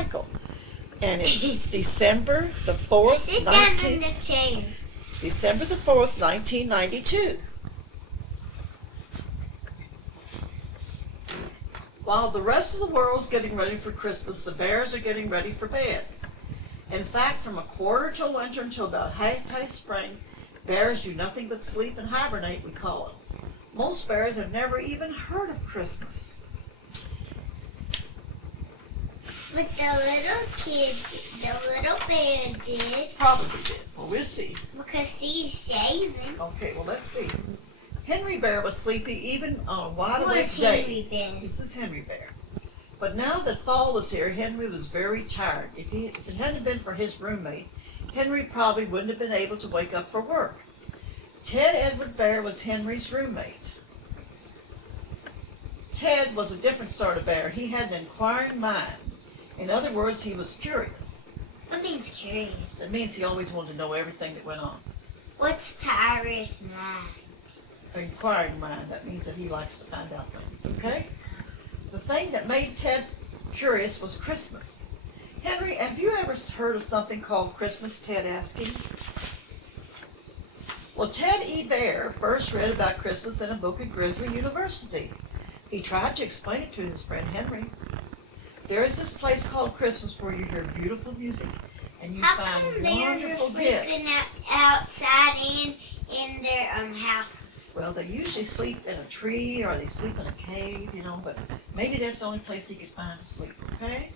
Michael. And it's December the 4th, Sit down in the chair. December the 4th, 1992. While the rest of the world's getting ready for Christmas, the bears are getting ready for bed. In fact, from a quarter till winter until about half past spring, bears do nothing but sleep and hibernate, we call it. Most bears have never even heard of Christmas. But the little bear did. Probably did. Well, we'll see. Because he's shaving. Okay, well, let's see. Henry Bear was sleepy even on a wide awake Where's day. Henry Bear? This is Henry Bear. But now that fall was here, Henry was very tired. If it hadn't been for his roommate, Henry probably wouldn't have been able to wake up for work. Ted Edward Bear was Henry's roommate. Ted was a different sort of bear. He had an inquiring mind. In other words, he was curious. What means curious? That means he always wanted to know everything that went on. What's Tyrus mind? An inquiring mind. That means that he likes to find out things, okay? The thing that made Ted curious was Christmas. Henry, have you ever heard of something called Christmas? Ted asking. Well, Ted E. Bear first read about Christmas in a book at Grizzly University. He tried to explain it to his friend Henry. There is this place called Christmas where you hear beautiful music and you How find come bears are wonderful sleeping gifts. outside in their houses? Well, they usually sleep in a tree or they sleep in a cave, but maybe that's the only place he could find to sleep, okay?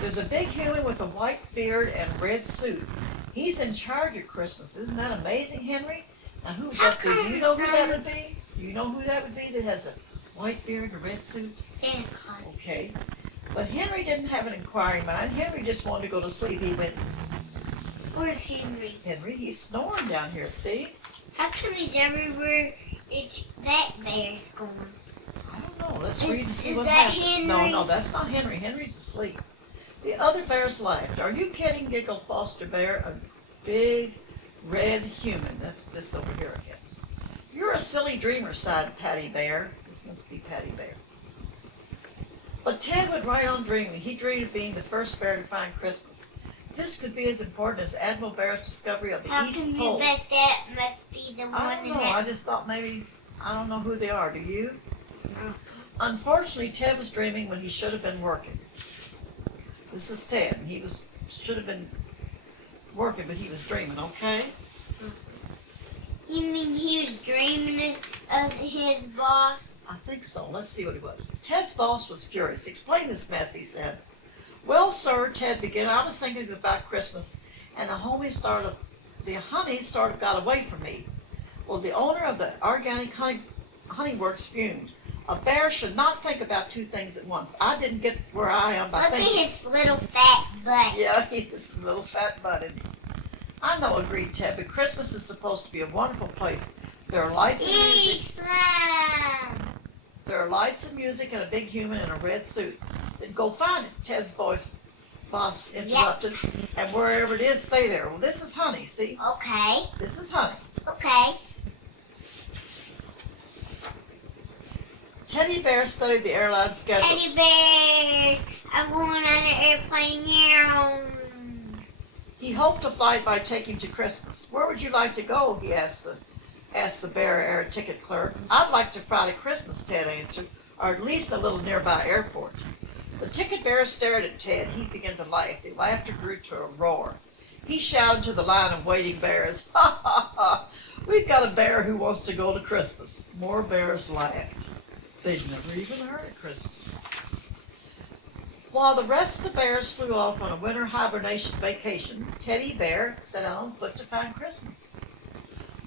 There's a big human with a white beard and red suit. He's in charge of Christmas. Isn't that amazing, Henry? Now, who would that be? Do you know who that would be? Do you know who that would be that has a white beard and a red suit? Santa Claus. Okay. But Henry didn't have an inquiring mind. Henry just wanted to go to sleep. He went, Where's Henry? Henry, he's snoring down here, see? How come he's everywhere that bear's going? I don't know. Let's read and see Is what that happens. Henry? No, that's not Henry. Henry's asleep. The other bears laughed. Are you kidding, giggled Foster Bear, a big red human. That's this over here, I guess. You're a silly dreamer, sighed Patty Bear. This must be Patty Bear. But Ted went right on dreaming. He dreamed of being the first bear to find Christmas. This could be as important as Admiral Bear's discovery of the How East can Pole. you bet that must be the one I don't in know. that? I just thought maybe, I don't know who they are. Do you? No. Unfortunately, Ted was dreaming when he should have been working. This is Ted. He should have been working, but he was dreaming, okay? You mean he was dreaming of his boss? I think so. Let's see what it was. Ted's boss was furious. Explain this mess, he said. Well, sir, Ted began, I was thinking about Christmas, and the honeys sort of got away from me. Well, the owner of the organic honey works fumed. A bear should not think about two things at once. I didn't get where I am by Look at thinking. his little fat butt. Yeah, he is a little fat butt, isn't he? I know, agreed Ted, but Christmas is supposed to be a wonderful place. There are lights and music. There are lights and music and a big human in a red suit. Then go find it, Ted's boss interrupted. Yep. And wherever it is, stay there. Well, this is Honey, see? Okay. This is Honey. Okay. Teddy Bear studied the airline schedules. Teddy bears, I'm going on an airplane now. He hoped to fly by taking to Christmas. Where would you like to go? He asked the Bear air ticket clerk. I'd like to fly to Christmas, Ted answered, or at least a little nearby airport. The ticket bearer stared at Ted. He began to laugh. The laughter grew to a roar. He shouted to the line of waiting bears, ha ha ha, we've got a bear who wants to go to Christmas. More bears laughed. They'd never even heard of Christmas. While the rest of the bears flew off on a winter hibernation vacation, Teddy Bear set out on foot to find Christmas.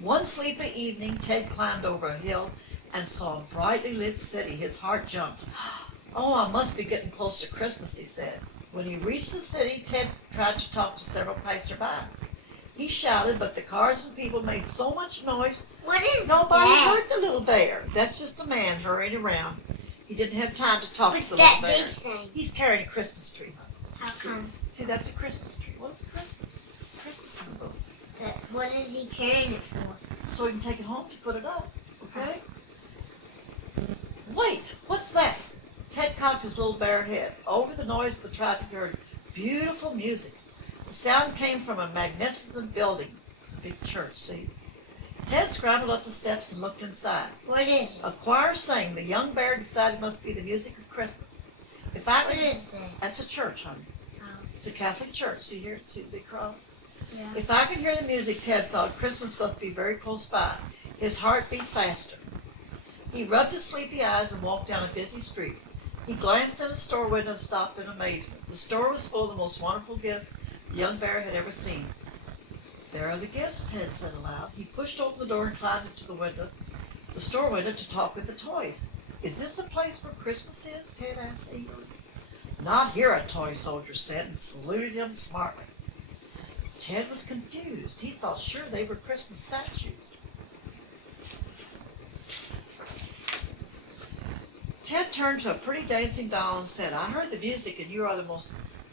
One sleepy evening, Ted climbed over a hill and saw a brightly lit city. His heart jumped. Oh, I must be getting close to Christmas, he said. When he reached the city, Ted tried to talk to several passerbys. He shouted, but the cars and people made so much noise, What is nobody that? heard the little bear. That's just a man hurrying around. He didn't have time to talk What's to the that little big bear. thing? He's carrying a Christmas tree. How come? See, that's a Christmas tree. Well, it's Christmas. It's Christmas symbol. What is he carrying it for? So he can take it home to put it up, okay? Wait, what's that? Ted cocked his little bear head. Over the noise of the traffic, he heard beautiful music. The sound came from a magnificent building. It's a big church, see? Ted scrambled up the steps and looked inside. What is it? A choir sang. The young bear decided it must be the music of Christmas. If I What could, is it? That's a church, honey. Oh. It's a Catholic church. See here? See the big cross? Yeah. If I could hear the music, Ted thought, Christmas must be very close by. His heart beat faster. He rubbed his sleepy eyes and walked down a busy street. He glanced in a store window and stopped in amazement. The store was full of the most wonderful gifts the young bear had ever seen. There are the gifts, Ted said aloud. He pushed open the door and climbed into the store window to talk with the toys. Is this the place where Christmas is? Ted asked eagerly. Not here, a toy soldier said, and saluted him smartly. Ted was confused. He thought sure they were Christmas statues. Ted turned to a pretty dancing doll and said, I heard the music and you are the most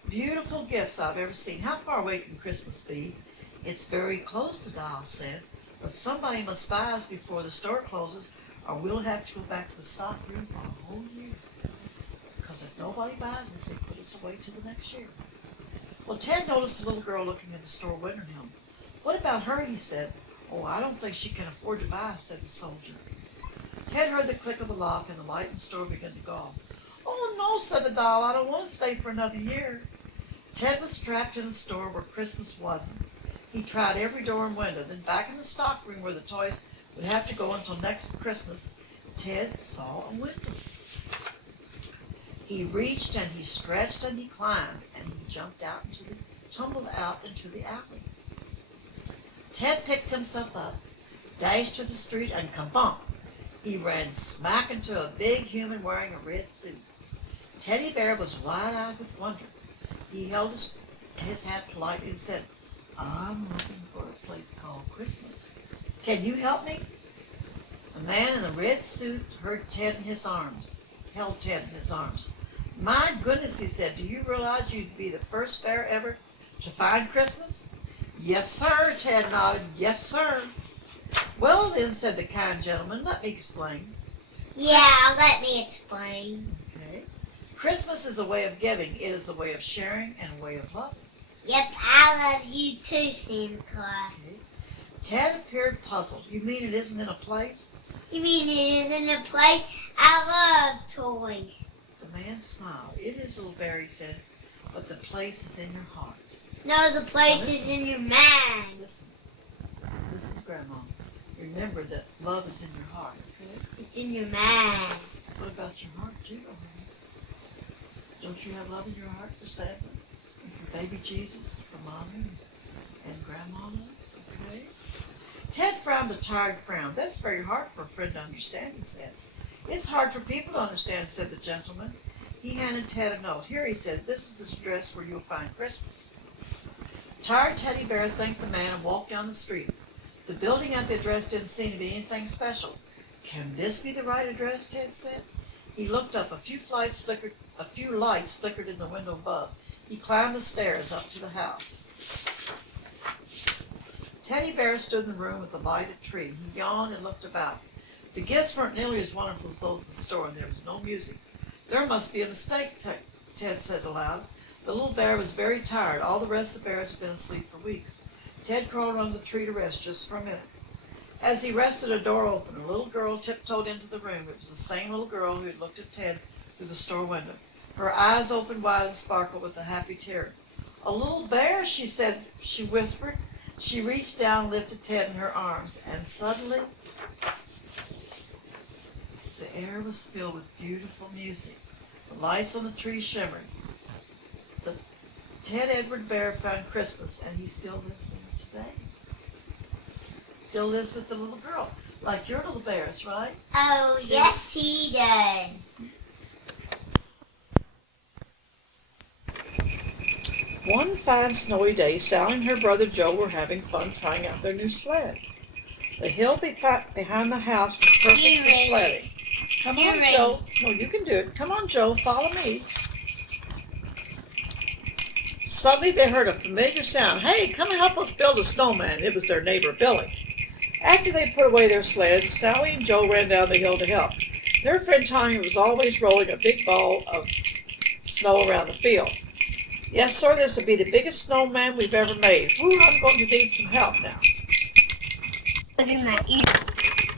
beautiful gifts I've ever seen. How far away can Christmas be? It's very close, the doll said, but somebody must buy us before the store closes or we'll have to go back to the stock room for a whole year. Because if nobody buys us, they put us away till the next year. Well, Ted noticed a little girl looking in the store window at him. What about her, he said. Oh, I don't think she can afford to buy us, said the soldier. Ted heard the click of a lock and the light in the store began to go off. Oh, no, said the doll. I don't want to stay for another year. Ted was trapped in a store where Christmas wasn't. He tried every door and window. Then back in the stock room where the toys would have to go until next Christmas, Ted saw a window. He reached and he stretched and he climbed and he tumbled out into the alley. Ted picked himself up, dashed to the street, and kabump! He ran smack into a big human wearing a red suit. Teddy Bear was wide-eyed with wonder. He held his hat politely and said, I'm looking for a place called Christmas. Can you help me? The man in the red suit held Ted in his arms. My goodness, he said, do you realize you'd be the first bear ever to find Christmas? Yes, sir, Ted nodded. Yes, sir. Well, then, said the kind gentleman, let me explain. Yeah, let me explain. Okay. Christmas is a way of giving. It is a way of sharing and a way of loving. Yep, I love you too, Santa Claus. Okay. Ted appeared puzzled. You mean it isn't in a place? You mean it isn't a place? I love toys. The man smiled. It is, little bear, he said, but the place is in your heart. No, the place is in your mind. Listen. This is Grandma. Remember that love is in your heart, okay? It's in your mind. What about your heart, too? Don't you have love in your heart for Santa? And for baby Jesus? For Mommy and Grandma loves? Okay? Ted frowned a tired frown. That's very hard for a friend to understand, he said. It's hard for people to understand, said the gentleman. He handed Ted a note. Here, he said, this is the address where you'll find Christmas. Tired Teddy Bear thanked the man and walked down the street. The building at the address didn't seem to be anything special. Can this be the right address, Ted said. He looked up. A few lights flickered in the window above. He climbed the stairs up to the house. Teddy Bear stood in the room with the lighted tree. He yawned and looked about. The gifts weren't nearly as wonderful as those in the store, and there was no music. There must be a mistake, Ted said aloud. The little bear was very tired. All the rest of the bears had been asleep for weeks. Ted crawled under the tree to rest just for a minute. As he rested, a door opened. A little girl tiptoed into the room. It was the same little girl who had looked at Ted through the store window. Her eyes opened wide and sparkled with a happy tear. A little bear, she said, she whispered. She reached down and lifted Ted in her arms, and suddenly the air was filled with beautiful music. The lights on the tree shimmered. Ted Edward Bear found Christmas, and he still lives in it today. Still lives with the little girl, like your little bears, right? Oh, See? yes, he does. One fine snowy day, Sally and her brother Joe were having fun trying out their new sleds. The hill behind the house was perfect for sledding. Come on, Joe. No, you can do it. Come on, Joe. Follow me. Suddenly they heard a familiar sound. Hey, come and help us build a snowman. It was their neighbor, Billy. After they put away their sleds, Sally and Joe ran down the hill to help. Their friend Tommy was always rolling a big ball of snow around the field. Yes, sir, this will be the biggest snowman we've ever made. Woo, I'm going to need some help now. Look at my ear.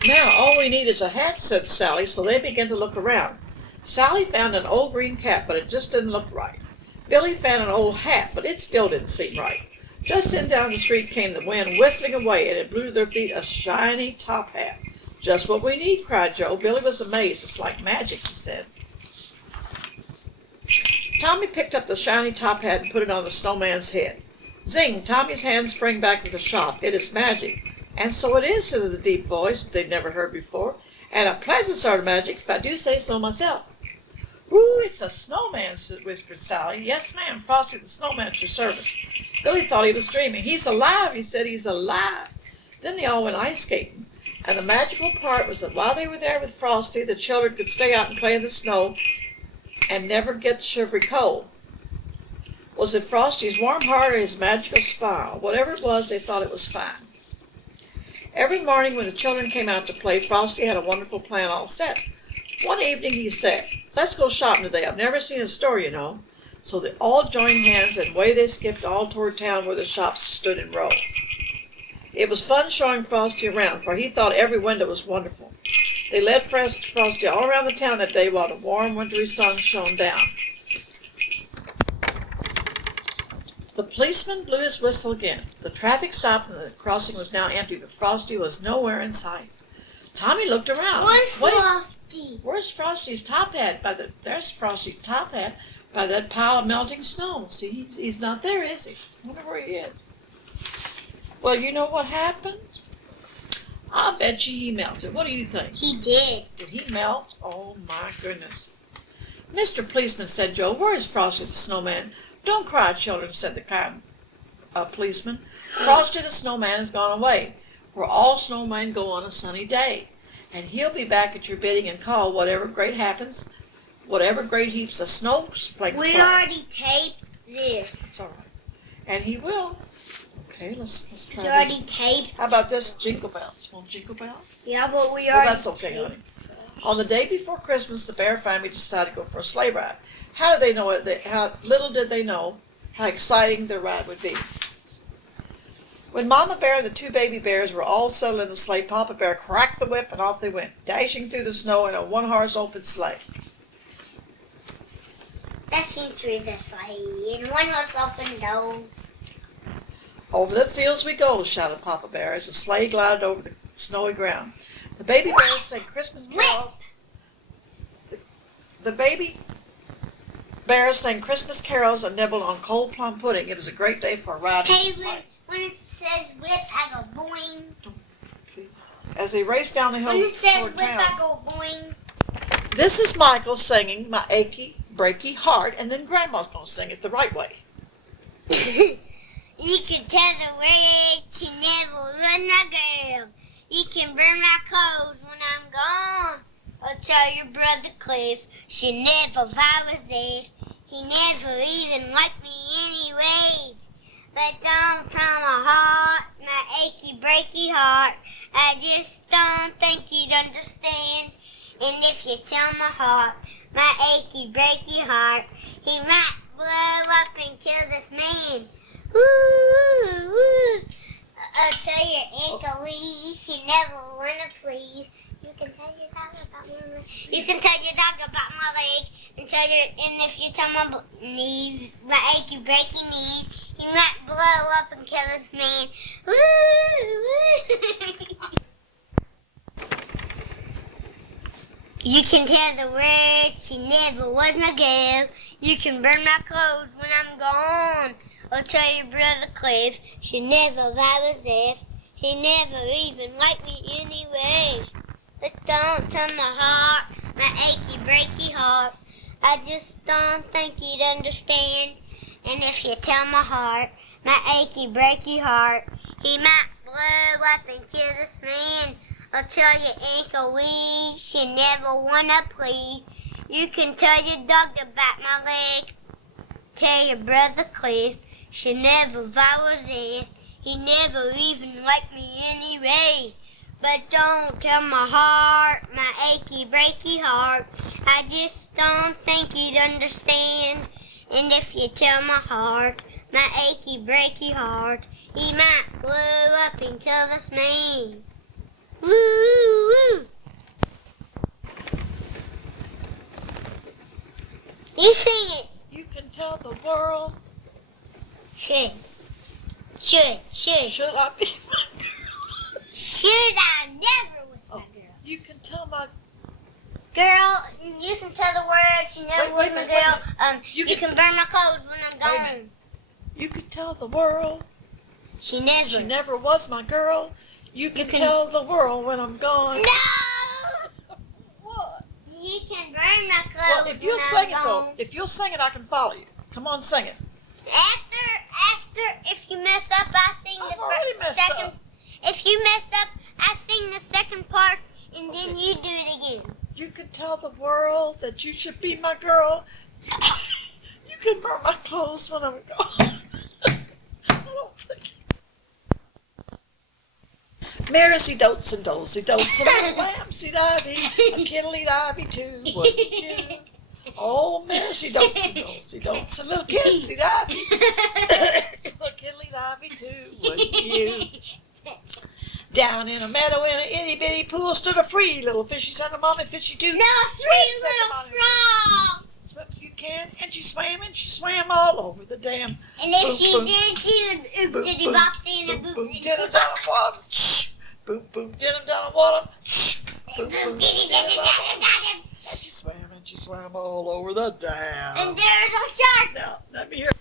Now, all we need is a hat, said Sally, so they began to look around. Sally found an old green cap, but it just didn't look right. Billy found an old hat, but it still didn't seem right. Just then down the street came the wind whistling away, and it blew to their feet a shiny top hat. Just what we need, cried Joe. Billy was amazed. It's like magic, he said. Tommy picked up the shiny top hat and put it on the snowman's head. Zing! Tommy's hand sprang back with a shock. It is magic. And so it is, said the deep voice they'd never heard before. And a pleasant sort of magic, if I do say so myself. Ooh, it's a snowman, whispered Sally. Yes, ma'am, Frosty the Snowman at your service. Billy thought he was dreaming. He's alive, he said, he's alive. Then they all went ice skating. And the magical part was that while they were there with Frosty, the children could stay out and play in the snow and never get shivery cold. Was it Frosty's warm heart or his magical smile? Whatever it was, they thought it was fine. Every morning when the children came out to play, Frosty had a wonderful plan all set. One evening he said, let's go shopping today. I've never seen a store, you know. So they all joined hands and away they skipped all toward town where the shops stood in rows. It was fun showing Frosty around, for he thought every window was wonderful. They led Frosty all around the town that day while the warm wintry sun shone down. The policeman blew his whistle again. The traffic stopped and the crossing was now empty, but Frosty was nowhere in sight. Tommy looked around. Where's Frosty? Where's Frosty's top hat? There's Frosty's top hat by that pile of melting snow. See, he's not there, is he? I wonder where he is. Well, you know what happened? I bet you he melted. What do you think? He did. Did he melt? Oh, my goodness. Mr. Policeman, said Joe, where is Frosty the Snowman? Don't cry, children, said the kind policeman. Frosty the Snowman has gone away, where all snowmen go on a sunny day. And he'll be back at your bidding and call whatever great happens, whatever great heaps of snowflakes We fall. already taped this. It's all right. And he will. Okay, let's try We this. already taped. How about this? Jingle bells. Want jingle bells? Yeah, but we already. Well, that's okay, honey. On the day before Christmas, the Bear family decided to go for a sleigh ride. How did they know it? How little did they know how exciting their ride would be. When Mama Bear and the two baby bears were all settled in the sleigh, Papa Bear cracked the whip and off they went, dashing through the snow in a one-horse open sleigh. Dashing through the sleigh in one horse open door. Over the fields we go, shouted Papa Bear as the sleigh glided over the snowy ground. The baby bears sang Christmas carols. The baby bears sang Christmas carols and nibbled on cold plum pudding. It was a great day for a ride. Hey, when it says whip, I go boing. Please. As they raced down the hill When it says toward whip, town. I go boing. This is Michael singing My Achy, Breaky Heart, and then Grandma's going to sing it the right way. You can tell the words, she never run my girl. You can burn my clothes when I'm gone. Or tell your brother Cliff, she never was there. He never even liked me anyways. But don't tell my heart, my achy breaky heart. I just don't think you'd understand. And if you tell my heart, my achy breaky heart, he might blow up and kill this man. Woo, woo. I'll tell your Aunt Elise, she never wanna please. You can tell your dog about my leg. You can tell your dog about my leg, and if you tell my knees, my achy breaky knees, he might blow up and kill this man. Woo, woo. You can tell the words, she never was my girl. You can burn my clothes when I'm gone. Or tell your brother Cliff, she never was there. He never even liked me anyway. But don't tell my heart, my achy breaky heart. I just don't think you'd understand. And if you tell my heart, my achy breaky heart, he might blow up and kill this man. I'll tell your Aunt Louise, she never wanna please. You can tell your dog about my leg. Tell your brother Cliff, she never was there. He never even liked me anyways. But don't tell my heart, my achy breaky heart. I just don't think you'd understand. And if you tell my heart, my achy, breaky heart, he might blow up and kill this man. Woo, woo, woo. You sing it. You can tell the world. Should. Should I be my girl? Should I never with my girl? You can tell my Girl, you can tell the world you never Wait with a my minute, girl. You You can- can burn my clothes when I'm Wait a gone. You can tell the world. She never. She never was my girl. You can can- tell the world when I'm gone. No! What? You can burn my clothes Well, if you'll when sing I'm it though, gone. if you'll sing it, I can follow you. Come on, sing it. After, if you mess up, I sing I've the already messed second. up. If you mess up, I sing the second part, and then Okay. you do it again. You can tell the world that you should be my girl. You can burn my clothes when I'm gone. I don't think. Marysy dotes and dolesy dotes and little lambsy divey, a kiddly divey too, wouldn't you? Oh, Marysy dotes and dolesy dotes and little kidsy divey, a kiddly divey too, wouldn't you? Down in a meadow in an itty bitty pool stood a free little fishy son of mommy fishy too. No, three little frogs. Swim if you can, and she swam all over the dam. And if Boom, she boom. did, she would Boom, oopsity boom, boopsy and a boom, boom, boopsity did him down in water. Shh. Boom, boom, did him down in water. Shh. Boom, boom, did him down in water. And she swam all over the dam. And there's a shark. Now, let me hear.